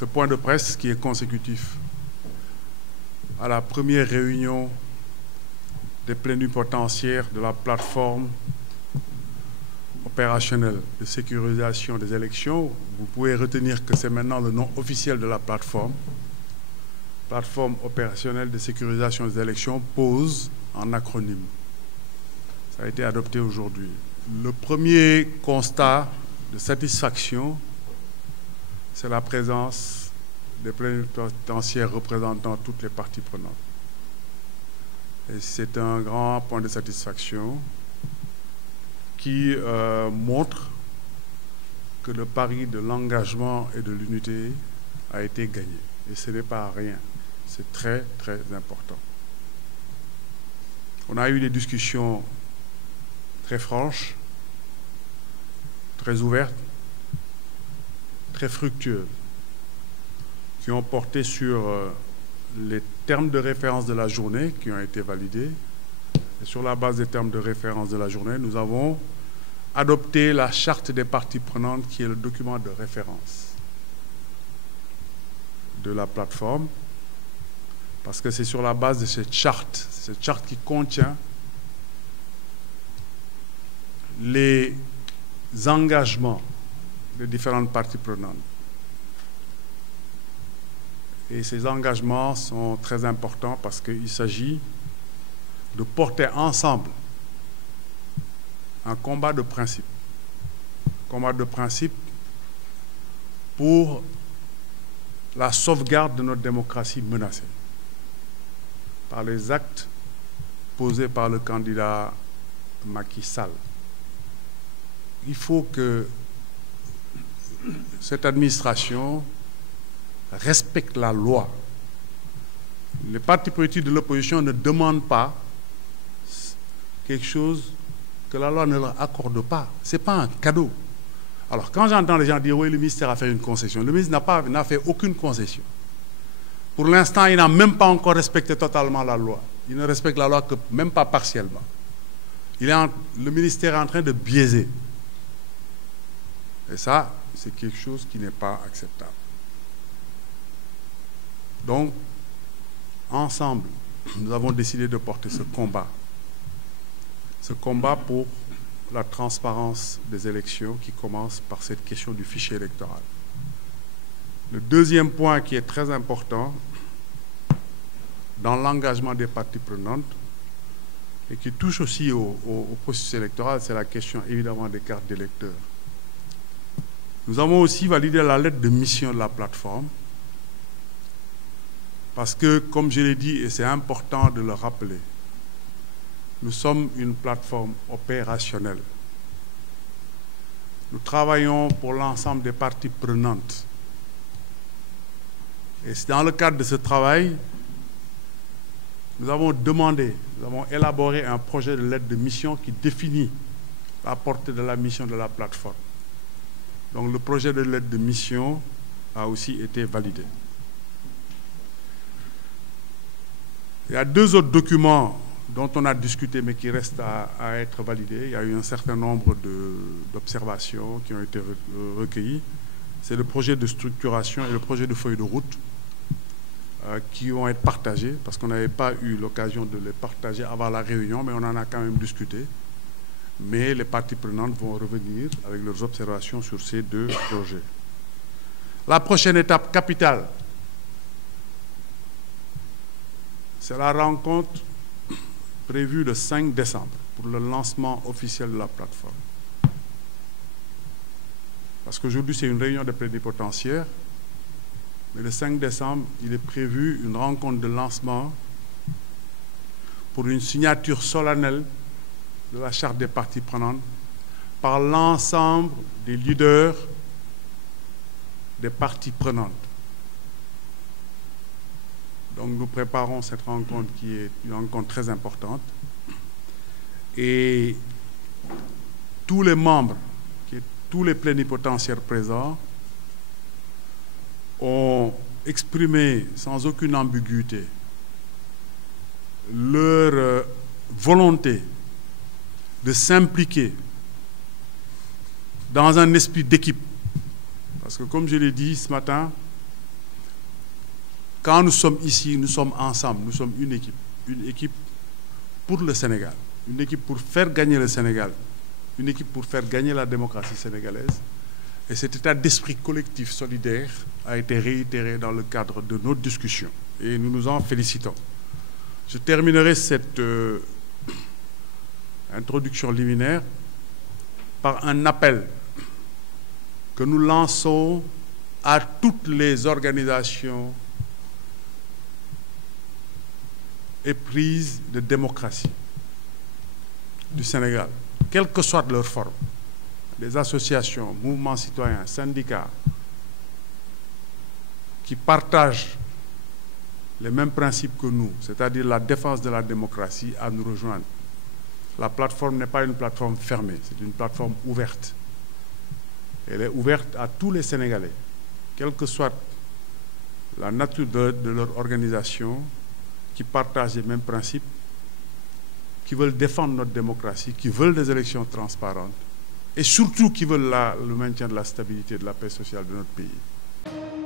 ce point de presse qui est consécutif à la première réunion des plénipotentiaires de la plateforme opérationnelle de sécurisation des élections. Vous pouvez retenir que c'est maintenant le nom officiel de la plateforme. Plateforme opérationnelle de sécurisation des élections, POSE en acronyme. Ça a été adopté aujourd'hui. Le premier constat de satisfaction, c'est la présence des plénipotentiaires représentant toutes les parties prenantes. Et c'est un grand point de satisfaction qui montre que le pari de l'engagement et de l'unité a été gagné. Et ce n'est pas rien. C'est très, très important. On a eu des discussions très franches, très ouvertes, très fructueuses, qui ont porté sur les termes de référence de la journée qui ont été validés. Et sur la base des termes de référence de la journée, nous avons adopté la charte des parties prenantes qui est le document de référence de la plateforme, parce que c'est sur la base de cette charte qui contient les engagements des différentes parties prenantes. Et ces engagements sont très importants parce qu'il s'agit de porter ensemble un combat de principe. Combat de principe pour la sauvegarde de notre démocratie menacée par les actes posés par le candidat Macky Sall. Il faut que cette administration respecte la loi. Les partis politiques de l'opposition ne demandent pas quelque chose que la loi ne leur accorde pas. Ce n'est pas un cadeau. Alors, quand j'entends les gens dire « oui, le ministère a fait une concession », le ministre n'a fait aucune concession. Pour l'instant, il n'a même pas encore respecté totalement la loi. Il ne respecte la loi que même pas partiellement. Le ministère est en train de biaiser. Et ça, c'est quelque chose qui n'est pas acceptable. Donc, ensemble, nous avons décidé de porter ce combat pour la transparence des élections qui commence par cette question du fichier électoral. Le deuxième point qui est très important dans l'engagement des parties prenantes et qui touche aussi au processus électoral, c'est la question évidemment des cartes d'électeurs. Nous avons aussi validé la lettre de mission de la plateforme parce que, comme je l'ai dit, et c'est important de le rappeler, nous sommes une plateforme opérationnelle. Nous travaillons pour l'ensemble des parties prenantes. Et c'est dans le cadre de ce travail, nous avons élaboré un projet de lettre de mission qui définit la portée de la mission de la plateforme. Donc le projet de lettre de mission a aussi été validé. Il y a deux autres documents dont on a discuté mais qui restent à être validés. Il y a eu un certain nombre d'observations qui ont été recueillies. C'est le projet de structuration et le projet de feuille de route qui vont être partagés parce qu'on n'avait pas eu l'occasion de les partager avant la réunion, mais on en a quand même discuté. Mais les parties prenantes vont revenir avec leurs observations sur ces deux projets. La prochaine étape capitale, c'est la rencontre prévue le 5 décembre pour le lancement officiel de la plateforme. Parce qu'aujourd'hui, c'est une réunion de plénipotentiaires, mais le 5 décembre, il est prévu une rencontre de lancement pour une signature solennelle de la charte des parties prenantes par l'ensemble des leaders des parties prenantes. Donc nous préparons cette rencontre qui est une rencontre très importante et tous les membres, tous les plénipotentiaires présents ont exprimé sans aucune ambiguïté leur volonté de s'impliquer dans un esprit d'équipe. Parce que comme je l'ai dit ce matin, quand nous sommes ici, nous sommes ensemble, nous sommes une équipe pour le Sénégal, une équipe pour faire gagner le Sénégal, une équipe pour faire gagner la démocratie sénégalaise. Et cet état d'esprit collectif solidaire a été réitéré dans le cadre de nos discussions et nous nous en félicitons. Je terminerai cette introduction liminaire par un appel que nous lançons à toutes les organisations éprises de démocratie du Sénégal, quelle que soit leur forme, des associations, mouvements citoyens, syndicats, qui partagent les mêmes principes que nous, c'est-à-dire la défense de la démocratie, à nous rejoindre. La plateforme n'est pas une plateforme fermée, c'est une plateforme ouverte. Elle est ouverte à tous les Sénégalais, quelle que soit la nature de leur organisation, qui partagent les mêmes principes, qui veulent défendre notre démocratie, qui veulent des élections transparentes et surtout qui veulent le maintien de la stabilité et de la paix sociale de notre pays.